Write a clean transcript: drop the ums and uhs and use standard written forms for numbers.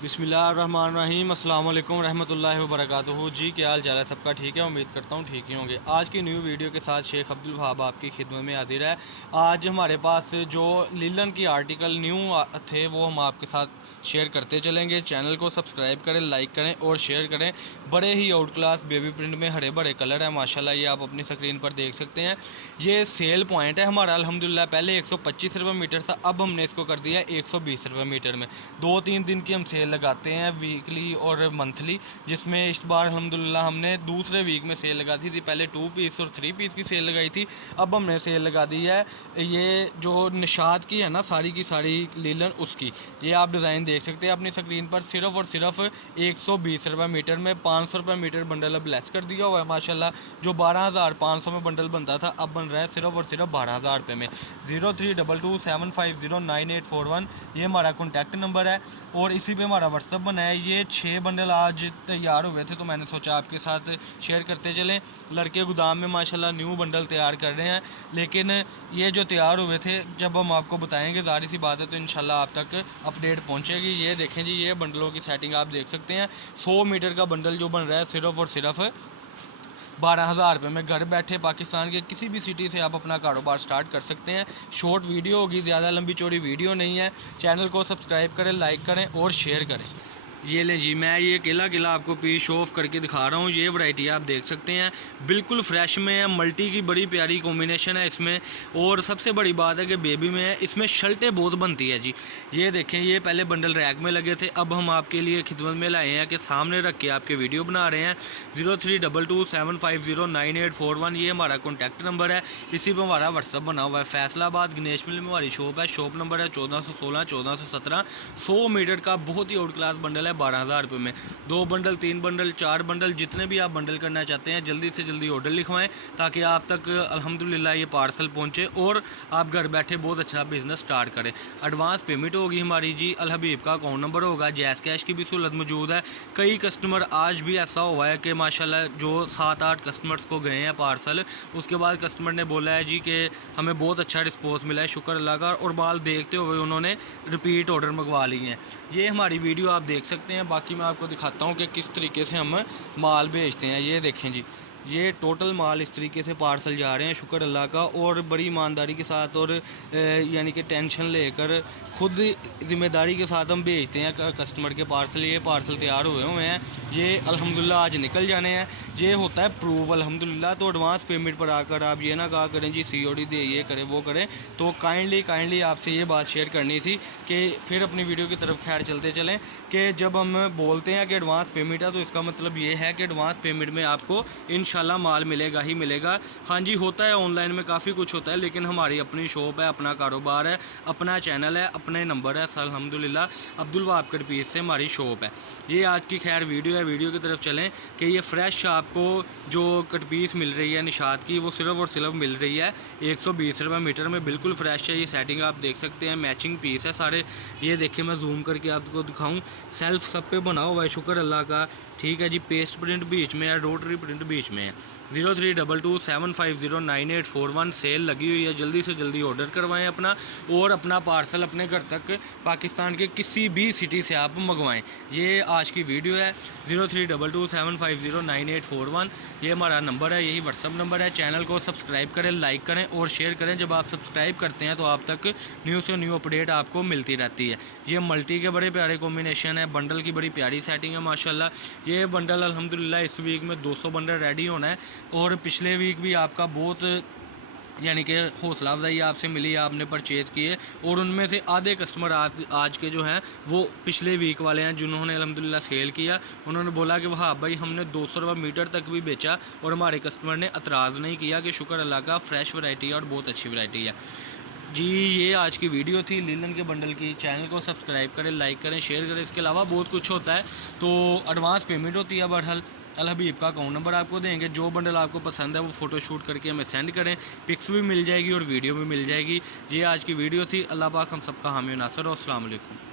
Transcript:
बिस्मिल्लाहिर्रहमानिर्रहीम, अस्सलाम वालेकुम रहमतुल्लाहि व बरकातुहू। जी क्या हाल चाल है सबका? ठीक है, उम्मीद करता हूँ ठीक ही होंगे। आज की न्यू वीडियो के साथ शेख अब्दुल वहाब आपकी खिदमत में हाजिर है। आज हमारे पास जो लीलन की आर्टिकल न्यू थे वो हम आपके साथ शेयर करते चलेंगे। चैनल को सब्सक्राइब करें, लाइक करें और शेयर करें। बड़े ही आउट क्लास बेबी प्रिंट में हरे भरे कलर है माशाल्लाह, ये आप अपनी स्क्रीन पर देख सकते हैं। ये सेल पॉइंट है हमारा अल्हम्दुलिल्लाह। पहले 125 रुपये मीटर था, अब हमने इसको कर दिया 120 रुपये मीटर में। 2-3 दिन की हम सेल लगाते हैं, वीकली और मंथली, जिसमें इस बार अल्हम्दुलिल्लाह हमने दूसरे वीक में सेल लगा दी थी। पहले 2 पीस और 3 पीस की सेल लगाई थी, अब हमने सेल लगा दी है ये जो निशात की है ना सारी की सारी लीलन, उसकी ये आप डिज़ाइन देख सकते हैं अपनी स्क्रीन पर। सिर्फ और सिर्फ 120 रुपये मीटर में 500 रुपये मीटर बंडल अब लेस कर दिया हुआ है माशाल्लाह। जो 12,500 में बंडल बनता था अब बन रहा है सिर्फ और सिर्फ 12,000 रुपये में। 032275098841 ये हमारा कॉन्टैक्ट नंबर है और इसी पे हमारा व्हाट्सअप बना है। ये 6 बंडल आज तैयार हुए थे तो मैंने सोचा आपके साथ शेयर करते चलें। लड़के गोदाम में माशाल्लाह न्यू बंडल तैयार कर रहे हैं, लेकिन ये जो तैयार हुए थे जब हम आपको बताएंगे ज़ाहिर सी बात है तो इंशाल्लाह आप तक अपडेट पहुंचेगी। ये देखें जी, ये बंडलों की सेटिंग आप देख सकते हैं। 100 मीटर का बंडल जो बन रहा है सिर्फ और सिर्फ 12,000 रुपये में। घर बैठे पाकिस्तान के किसी भी सिटी से आप अपना कारोबार स्टार्ट कर सकते हैं। शॉर्ट वीडियो होगी, ज़्यादा लंबी चौड़ी वीडियो नहीं है। चैनल को सब्सक्राइब करें, लाइक करें और शेयर करें। ये लें जी, मैं ये केला आपको पीस शो ऑफ करके दिखा रहा हूँ। ये वैरायटी आप देख सकते हैं, बिल्कुल फ्रेश में है। मल्टी की बड़ी प्यारी कॉम्बिनेशन है इसमें, और सबसे बड़ी बात है कि बेबी में है। इसमें शर्टें बहुत बनती है जी। ये देखें, ये पहले बंडल रैक में लगे थे, अब हम आपके लिए खिदमत में लाए हैं कि सामने रख के आपके वीडियो बना रहे हैं। 032275098841 ये हमारा कॉन्टैक्ट नंबर है। इसी पर हमारा व्हाट्सअप बना हुआ है। फैसलाबाद गणेश मिल में हमारी शॉप है। शॉप नंबर है 1416 1417। 100 मीटर का बहुत ही आउट क्लास बंडल है 12,000 रुपये में। 2 बंडल, 3 बंडल, 4 बंडल, जितने भी आप बंडल करना चाहते हैं जल्दी से जल्दी ऑर्डर लिखवाएं ताकि आप तक अल्हम्दुलिल्लाह ये पार्सल पहुंचे और आप घर बैठे बहुत अच्छा बिज़नेस स्टार्ट करें। एडवांस पेमेंट होगी हमारी जी। अल हबीब का अकाउंट नंबर होगा। जैस कैश की भी सहूलत मौजूद है। कई कस्टमर आज भी ऐसा हुआ है कि माशाल्लाह जो 7-8 कस्टमर्स को गए हैं पार्सल, उसके बाद कस्टमर ने बोला है जी कि हमें बहुत अच्छा रिस्पॉन्स मिला है, शुक्र अल्लाह का, और माल देखते हुए उन्होंने रिपीट ऑर्डर मंगवा लिए हैं। ये हमारी वीडियो आप देख सकते हैं। बाकी मैं आपको दिखाता हूँ कि किस तरीके से हम माल भेजते हैं। ये देखें जी, ये टोटल माल इस तरीके से पार्सल जा रहे हैं, शुक्र अल्लाह का, और बड़ी ईमानदारी के साथ और यानी कि टेंशन लेकर खुद ज़िम्मेदारी के साथ हम भेजते हैं कस्टमर के पार्सल। ये पार्सल तैयार हुए हैं, ये अल्हम्दुलिल्लाह आज निकल जाने हैं। ये होता है प्रूव अल्हम्दुलिल्लाह। तो एडवांस पेमेंट पर आकर आप ये ना कहा करें जी COD दे, ये करें वो करें। तो काइंडली आपसे ये बात शेयर करनी थी कि फिर अपनी वीडियो की तरफ खैर चलते चलें कि जब हम बोलते हैं कि एडवांस पेमेंट है तो इसका मतलब ये है कि एडवांस पेमेंट में आपको इंशाल्लाह माल मिलेगा ही मिलेगा। हाँ जी, होता है ऑनलाइन में काफ़ी कुछ होता है, लेकिन हमारी अपनी शॉप है, अपना कारोबार है, अपना चैनल है, अपने नंबर है। अल्हम्दुलिल्लाह अब्दुल वहाब कट पीस से हमारी शॉप है। ये आज की खैर वीडियो है। वीडियो की तरफ चलें कि ये फ्रेश आपको जो कट पीस मिल रही है निशात की, वो सिर्फ और सिर्फ मिल रही है 120 रुपये मीटर में। बिल्कुल फ्रेश है। ये सेटिंग आप देख सकते हैं, मैचिंग पीस है सारे। ये देखिए, मैं जूम करके आपको दिखाऊं, सेल्फ सब पे बना हुआ है, शुक्र अल्लाह का। ठीक है जी, पेस्ट प्रिंट बीच में है, रोटरी प्रिंट बीच में है। 032275098841 सेल लगी हुई है। जल्दी से जल्दी ऑर्डर करवाएं अपना, और अपना पार्सल अपने घर तक पाकिस्तान के किसी भी सिटी से आप मंगवाएं। ये आज की वीडियो है। 032275098841 ये हमारा नंबर है, यही व्हाट्सअप नंबर है। चैनल को सब्सक्राइब करें, लाइक करें और शेयर करें। जब आप सब्सक्राइब करते हैं तो आप तक न्यू से न्यू अपडेट आपको मिलती रहती है। ये मल्टी के बड़े प्यारे कॉम्बिनेशन है, बंडल की बड़ी प्यारी सेटिंग है माशाल्लाह। ये बंडल अल्हम्दुलिल्लाह इस वीक में 200 बंडल रेडी होना है, और पिछले वीक भी आपका बहुत यानी कि हौसला अफजाई आपसे मिली, आपने परचेज़ किए, और उनमें से आधे कस्टमर आज के जो हैं वो पिछले वीक वाले हैं जिन्होंने अल्हम्दुलिल्लाह सेल किया। उन्होंने बोला कि वहाँ भाई हमने 200 रुपये मीटर तक भी बेचा, और हमारे कस्टमर ने एतराज़ नहीं किया कि शुक्र अल्लाह का, फ्रेश वैरायटी है और बहुत अच्छी वैरायटी है जी। ये आज की वीडियो थी लीलन के बंडल की। चैनल को सब्सक्राइब करें, लाइक करें, शेयर करें। इसके अलावा बहुत कुछ होता है, तो एडवांस पेमेंट होती है। बहरहाल अल हबीब का अकाउंट नंबर आपको देंगे। जो बंडल आपको पसंद है वो फ़ोटो शूट करके हमें सेंड करें, पिक्स भी मिल जाएगी और वीडियो भी मिल जाएगी। ये आज की वीडियो थी। अल्लाह पाक हम सबका हामी नासर हो। अस्सलाम वालेकुम।